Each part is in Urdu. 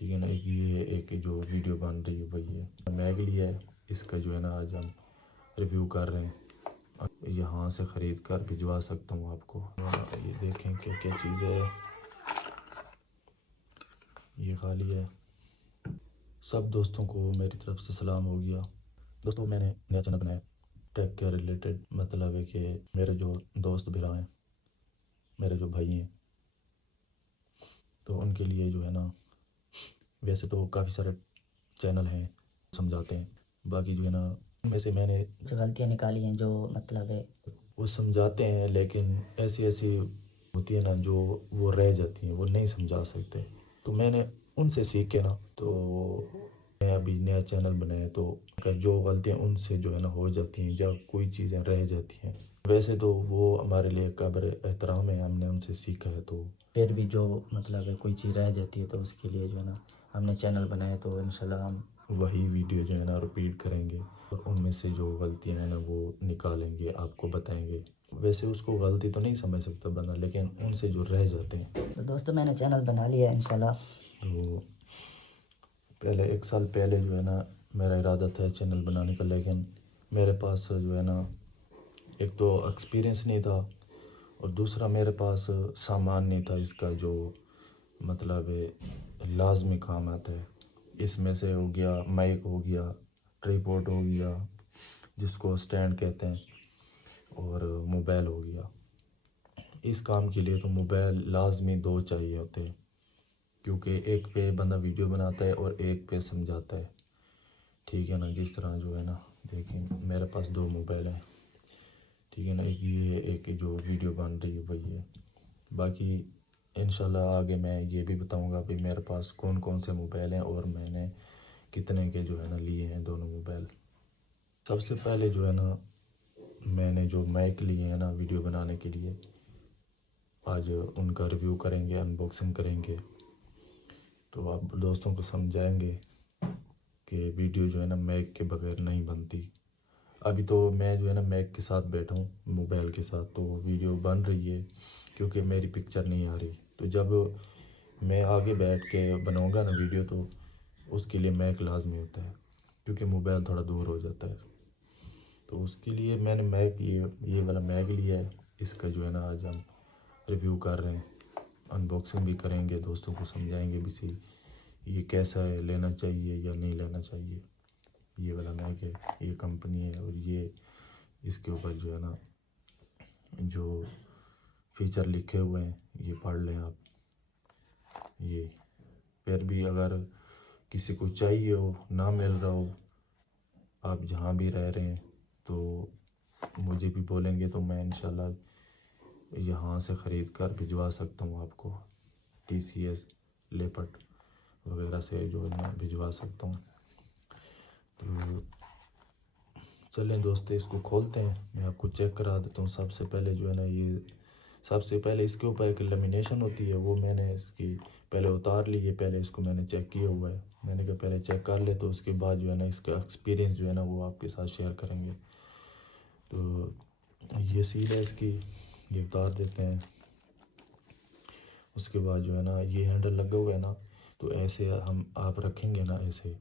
ٹھیک ہے نا. ایک جو ویڈیو بن رہی ہے وہی ہے. میگ لیا ہے, اس کا جو ہے نا آج ہم ریویو کر رہے ہیں. یہاں سے خرید کر بھجوا سکتا ہوں آپ کو. یہ دیکھیں کیا کیا چیز ہے. یہ خالی ہے. سب دوستوں کو میری طرف سے سلام ہو گیا. دوستوں میں نے نیا چینل بنایا ٹیک کے ریلیٹڈ. مطلب ہے کہ میرے جو دوست بھرا ہیں, میرے جو بھائی ہیں, تو ان کے لیے جو ہے نا, ویسے تو کافی سارے چینل ہیں سمجھاتے ہیں, باقی جو ہے نا ان میں سے میں نے جو غلطیاں نکالی ہیں, جو مطلب ہے وہ سمجھاتے ہیں, لیکن ایسی ہوتی ہے نا جو وہ رہ جاتی ہیں, وہ نہیں سمجھا سکتے. تو میں نے ان سے سیکھ کے نا, تو میں ابھی نیا چینل بنایا, تو جو غلطیاں ان سے جو ہے نا ہو جاتی ہیں, جب کوئی چیزیں رہ جاتی ہیں, ویسے تو وہ ہمارے لیے قابل احترام ہے, ہم نے ان سے سیکھا ہے. تو پھر بھی جو مطلب ہے کوئی چیز رہ جاتی ہے تو اس کے لیے جو ہے نا ہم نے چینل بنایا, تو انشاءاللہ ہم وہی ویڈیو جو ہے نا رپیٹ کریں گے, اور ان میں سے جو غلطیاں ہیں نا وہ نکالیں گے, آپ کو بتائیں گے. ویسے اس کو غلطی تو نہیں سمجھ سکتا بندہ, لیکن ان سے جو رہ جاتے ہیں. تو دوستوں میں نے چینل بنا لیا ہے انشاءاللہ. تو پہلے 1 سال پہلے جو ہے نا میرا ارادہ تھا چینل بنانے کا, لیکن میرے پاس جو ہے نا ایک تو ایکسپیرینس نہیں تھا, اور دوسرا میرے پاس سامان نہیں تھا اس کا جو مطلب لازمی کام آتا ہے. اس میں سے ہو گیا مائک, ہو گیا ٹریپوڈ, ہو گیا جس کو سٹینڈ کہتے ہیں, اور موبائل ہو گیا. اس کام کے لیے تو موبائل لازمی 2 چاہیے ہوتے ہیں, کیونکہ ایک پہ بندہ ویڈیو بناتا ہے اور ایک پہ سمجھاتا ہے. ٹھیک ہے نا, جس طرح جو ہے نا دیکھیں میرے پاس 2 موبائل ہیں. ٹھیک ہے نا, ایک جو ویڈیو بن رہی ہے وہی ہے. باقی انشاءاللہ آگے میں یہ بھی بتاؤں گا کہ میرے پاس کون کون سے موبائل ہیں, اور میں نے کتنے کے جو ہے نا لیے ہیں دونوں موبائل. سب سے پہلے جو ہے نا میں نے جو مائک لیے ہیں نا ویڈیو بنانے کے لیے, آج ان کا ریویو کریں گے, انباکسنگ کریں گے. تو آپ دوستوں کو سمجھائیں گے کہ ویڈیو جو ہے نا مائک کے بغیر نہیں بنتی. ابھی تو میں جو ہے نا مائک کے ساتھ بیٹھا ہوں, موبائل کے ساتھ, تو ویڈیو بن رہی ہے کیونکہ میری پکچر نہیں آ رہی. تو جب میں آگے بیٹھ کے بناؤں گا نا ویڈیو, تو اس کے لیے مائک لازمی ہوتا ہے, کیونکہ موبائل تھوڑا دور ہو جاتا ہے. تو اس کے لیے میں نے مائک یہ والا مائک لیا ہے. اس کا جو ہے نا آج ہم ریویو کر رہے ہیں, انباکسنگ بھی کریں گے, دوستوں کو سمجھائیں گے بھی یہ کیسا ہے, لینا چاہیے یا نہیں لینا چاہیے. یہ والا مائک ہے, یہ کمپنی ہے, اور یہ اس کے اوپر جو ہے نا جو فیچر لکھے ہوئے ہیں یہ پڑھ لیں آپ. یہ پھر بھی اگر کسی کو چاہیے ہو, نہ مل رہا ہو, آپ جہاں بھی رہ رہے ہیں, تو مجھے بھی بولیں گے تو میں انشاءاللہ یہاں سے خرید کر بھجوا سکتا ہوں آپ کو. TCS لیپٹ وغیرہ سے جو ہے نا بھجوا سکتا ہوں. تو چلیں دوست, اس کو کھولتے ہیں, میں آپ کو چیک کرا دیتا ہوں. سب سے پہلے جو ہے نا سب سے پہلے اس کے اوپر ایک لیمینیشن ہوتی ہے, وہ میں نے اس کی پہلے اتار لی ہے. پہلے اس کو میں نے چیک کیا ہوا ہے, میں نے کہا پہلے چیک کر لے, تو اس کے بعد جو ہے نا اس کا ایکسپیرینس جو ہے نا وہ آپ کے ساتھ شیئر کریں گے. تو یہ سیل ہے اس کی, یہ اتار دیتے ہیں. اس کے بعد جو ہے نا یہ ہینڈل لگا ہوا ہے نا, تو ایسے آپ رکھیں گے نا, ایسے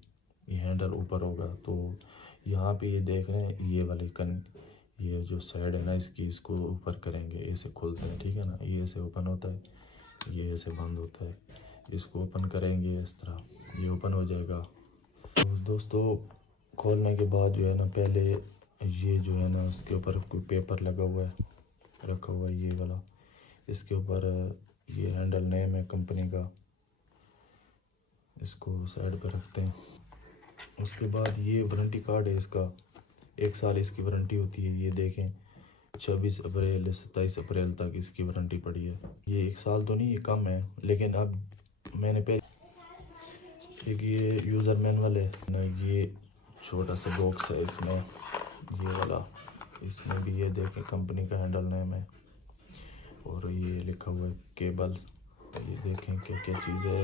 یہ ہینڈل اوپر ہوگا. تو یہاں پہ یہ دیکھ رہے ہیں یہ والی یہ جو سائڈ ہے نا اس کی, اس کو اوپر کریں گے, ایسے کھولتے ہیں. ٹھیک ہے نا, یہ ایسے اوپن ہوتا ہے, یہ ایسے بند ہوتا ہے. اس کو اوپن کریں گے اس طرح, یہ اوپن ہو جائے گا. تو دوستو کھولنے کے بعد جو ہے نا پہلے یہ جو ہے نا اس کے اوپر کوئی پیپر لگا ہوا ہے, رکھا ہوا ہے یہ والا. اس کے اوپر یہ ہینڈل نیم ہے کمپنی کا, اس کو سائڈ پہ رکھتے ہیں. اس کے بعد یہ وارنٹی کارڈ ہے اس کا, 1 سال اس کی وارنٹی ہوتی ہے. یہ دیکھیں 26 اپریل 27 اپریل تک اس کی وارنٹی پڑی ہے. یہ 1 سال تو نہیں, یہ کم ہے, لیکن اب میں نے ایک یہ یوزر مینول ہے نا, یہ چھوٹا سا باکس ہے اس میں, یہ والا. اس میں بھی یہ دیکھیں کمپنی کا ہینڈل نیم ہے, اور یہ لکھا ہوا ہے کیبلز. یہ دیکھیں کیا کیا چیز ہے.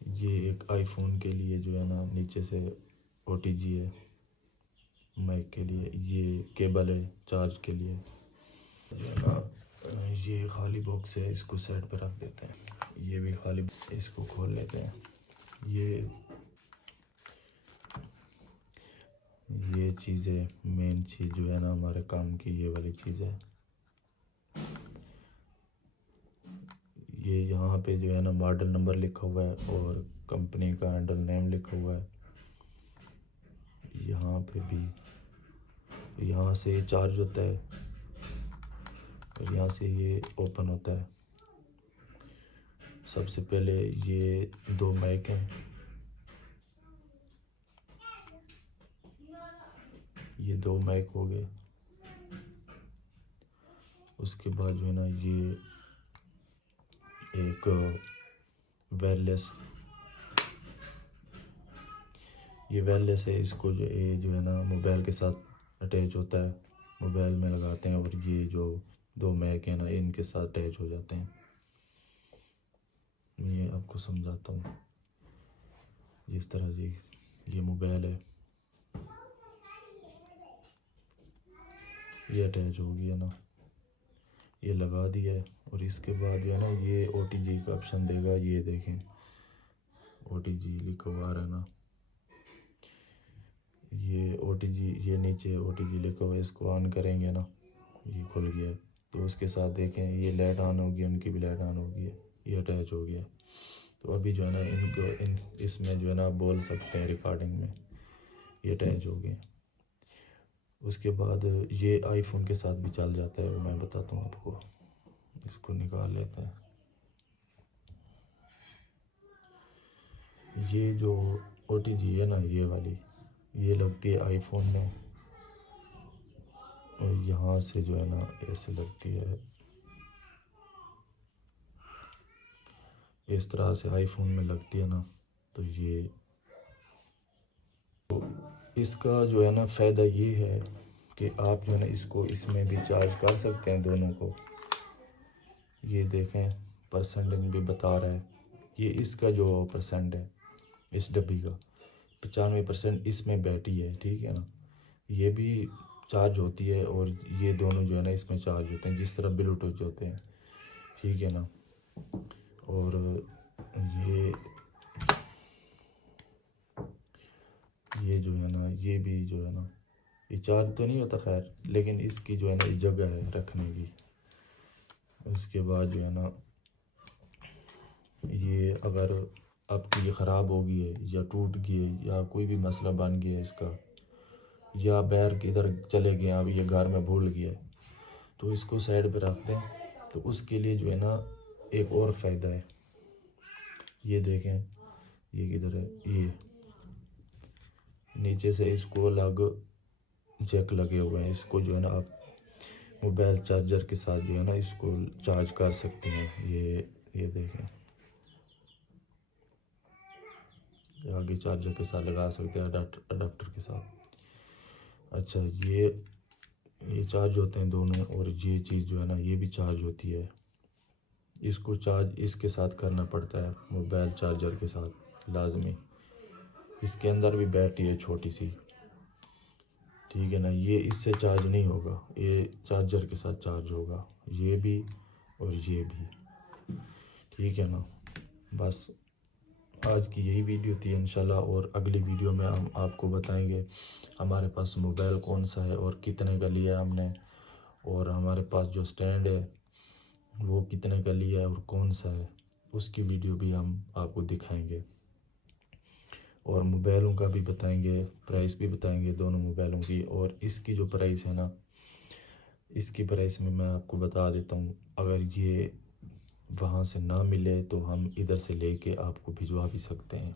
یہ ایک آئی فون کے لیے جو ہے نا نیچے سے OTG ہے, مائک کے لیے. یہ کیبل ہے چارج کے لیے. یہ خالی باکس ہے، اس کو سائڈ پہ رکھ دیتے ہیں. یہ بھی خالی، اس کو کھول لیتے ہیں. یہ چیز ہے، مین چیز جو ہے نا ہمارے کام کی، یہ والی چیز ہے. یہ یہاں پہ جو ہے نا ماڈل نمبر لکھا ہوا ہے اور کمپنی کا ہینڈل نیم لکھا ہوا ہے. یہاں پہ بھی، یہاں سے یہ چارج ہوتا ہے اور یہاں سے یہ اوپن ہوتا ہے. سب سے پہلے یہ 2 مائک ہیں، یہ 2 مائک ہو گئے. اس کے بعد جو ہے نا یہ ایک وائرلیس، یہ وائرلیس ہے. اس کو جو ہے نا موبائل کے ساتھ اٹیچ ہوتا ہے، موبائل میں لگاتے ہیں اور یہ جو 2 مائک ہیں نا ان کے ساتھ اٹیچ ہو جاتے ہیں. یہ آپ کو سمجھاتا ہوں. جس طرح یہ موبائل ہے، یہ اٹیچ ہو گیا نا، یہ لگا دیا ہے. اور اس کے بعد جو ہے نا یہ OTG کا آپشن دے گا. یہ دیکھیں OTG لکھا ہوا آ رہا ہے نا، یہ OTG، یہ نیچے OTG لکھا ہوا ہے. اس کو آن کریں گے نا، یہ کھل گیا ہے. تو اس کے ساتھ دیکھیں یہ لائٹ آن ہوگی، ان کی بھی لائٹ آن ہوگی. یہ اٹیچ ہو گیا. تو ابھی جو ہے نا ان کو اس میں جو ہے نا آپ بول سکتے ہیں ریکارڈنگ میں. یہ اٹیچ ہو گئے. اس کے بعد یہ آئی فون کے ساتھ بھی چل جاتا ہے، میں بتاتا ہوں آپ کو. اس کو نکال لیتے ہیں. یہ جو OTG ہے نا، یہ والی، یہ لگتی ہے آئی فون میں، اور یہاں سے جو ہے نا ایسے لگتی ہے. اس طرح سے آئی فون میں لگتی ہے نا. تو یہ اس کا جو ہے نا فائدہ یہ ہے کہ آپ جو ہے نا اس کو اس میں بھی چارج کر سکتے ہیں دونوں کو. یہ دیکھیں پرسنٹنگ بھی بتا رہا ہے. یہ اس کا جو پرسنٹ ہے اس ڈبی کا 95% اس میں بیٹری ہے. ٹھیک ہے نا، یہ بھی چارج ہوتی ہے اور یہ دونوں جو ہے نا اس میں چارج ہوتے ہیں، جس طرح بلوٹوتھ ہوتے ہیں. ٹھیک ہے نا. اور یہ جو ہے نا، یہ بھی جو ہے نا یہ چارج تو نہیں ہوتا خیر، لیکن اس کی جو ہے نا یہ جگہ ہے رکھنے کی. اس کے بعد جو ہے نا یہ اگر آپ کی یہ خراب ہو گئی ہے یا ٹوٹ گئی ہے یا کوئی بھی مسئلہ بن گیا ہے اس کا، یا باہر کدھر چلے گئے اب یہ گھر میں بھول گیا ہے، تو اس کو سائڈ پہ رکھ دیں. تو اس کے لیے جو ہے نا ایک اور فائدہ ہے. یہ دیکھیں یہ کدھر ہے، یہ نیچے سے اس کو الگ جیک لگے ہوئے ہیں. اس کو جو ہے نا آپ موبائل چارجر کے ساتھ جو ہے نا اس کو چارج کر سکتے ہیں. یہ دیکھیں آگے چارجر کے ساتھ لگا سکتے ہیں، اڈاپٹر کے ساتھ. اچھا، یہ چارج ہوتے ہیں دونوں. اور یہ چیز جو ہے نا یہ بھی چارج ہوتی ہے. اس کو چارج اس کے ساتھ کرنا پڑتا ہے، موبائل چارجر کے ساتھ لازمی. اس کے اندر بھی بیٹری ہے چھوٹی سی. ٹھیک ہے نا. یہ اس سے چارج نہیں ہوگا، یہ چارجر کے ساتھ چارج ہوگا. یہ بھی اور یہ بھی. ٹھیک ہے نا. بس آج کی یہی ویڈیو تھی انشاءاللہ. اور اگلی ویڈیو میں ہم آپ کو بتائیں گے ہمارے پاس موبائل کون سا ہے اور کتنے کا لیا ہم نے، اور ہمارے پاس جو سٹینڈ ہے وہ کتنے کا لیا ہے اور کون سا ہے. اس کی ویڈیو بھی ہم آپ کو دکھائیں گے. اور موبائلوں کا بھی بتائیں گے، پرائس بھی بتائیں گے دونوں موبائلوں کی. اور اس کی جو پرائس ہے نا، اس کی پرائس میں آپ کو بتا دیتا ہوں. اگر یہ وہاں سے نہ ملے تو ہم ادھر سے لے کے آپ کو بھجوا بھی سکتے ہیں.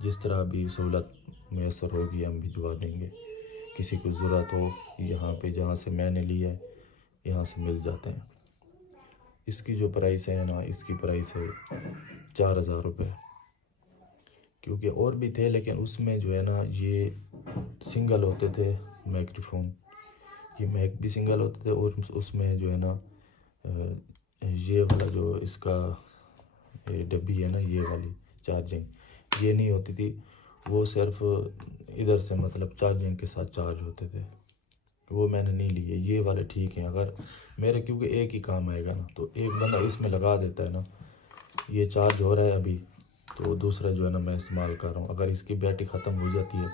جس طرح بھی سہولت میسر ہوگی ہم بھجوا دیں گے. کسی کو ضرورت ہو یہاں پہ جہاں سے میں نے لیا ہے یہاں سے مل جاتے ہیں. اس کی جو پرائس ہے نا، اس کی پرائس ہے 4000 روپے. کیونکہ اور بھی تھے لیکن اس میں جو ہے نا یہ سنگل ہوتے تھے مائکرو فون. یہ مائک بھی سنگل ہوتے تھے اور اس میں جو ہے نا یہ والا جو اس کا ڈبی ہے نا، یہ والی چارجنگ یہ نہیں ہوتی تھی. وہ صرف ادھر سے مطلب چارجنگ کے ساتھ چارج ہوتے تھے. وہ میں نے نہیں لیے. یہ والے ٹھیک ہیں. اگر میرے کیونکہ ایک ہی کام آئے گا نا, تو ایک بندہ اس میں لگا دیتا ہے نا, یہ چارج ہو رہا ہے ابھی, تو دوسرا جو ہے نا میں استعمال کر رہا ہوں. اگر اس کی بیٹری ختم ہو جاتی ہے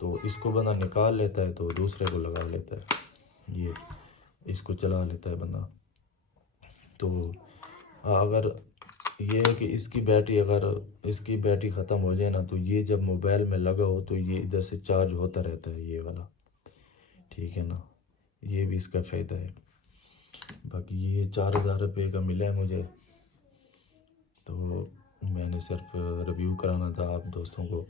تو اس کو بندہ نکال لیتا ہے, تو دوسرے کو لگا لیتا ہے, یہ اس کو چلا لیتا ہے بندہ. تو اگر یہ ہے کہ اس کی بیٹری ختم ہو جائے نا, تو یہ جب موبائل میں لگا ہو تو یہ ادھر سے چارج ہوتا رہتا ہے یہ والا. ٹھیک ہے نا, یہ بھی اس کا فائدہ ہے. باقی یہ 4000 روپے کا ملا ہے مجھے, تو میں نے صرف ریویو کرانا تھا آپ دوستوں کو.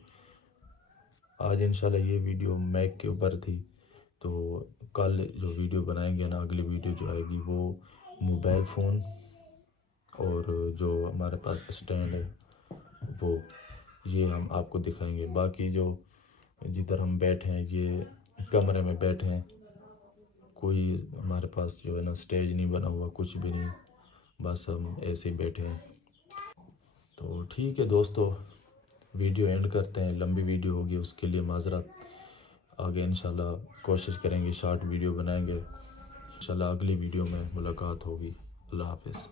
آج انشاءاللہ یہ ویڈیو میک کے اوپر تھی, تو کل جو ویڈیو بنائیں گے نا, اگلی ویڈیو جو آئے گی وہ موبائل فون اور جو ہمارے پاس اسٹینڈ ہے وہ, یہ ہم آپ کو دکھائیں گے. باقی جو جدھر ہم بیٹھے ہیں, یہ کمرے میں بیٹھے ہیں, کوئی ہمارے پاس جو ہے نا اسٹیج نہیں بنا ہوا, کچھ بھی نہیں, بس ہم ایسے ہی بیٹھے ہیں. تو ٹھیک ہے دوستو, ویڈیو اینڈ کرتے ہیں. لمبی ویڈیو ہوگی, اس کے لیے معذرت. آگے انشاءاللہ کوشش کریں گے, شارٹ ویڈیو بنائیں گے. انشاءاللہ اگلی ویڈیو میں ملاقات ہوگی. اللہ حافظ.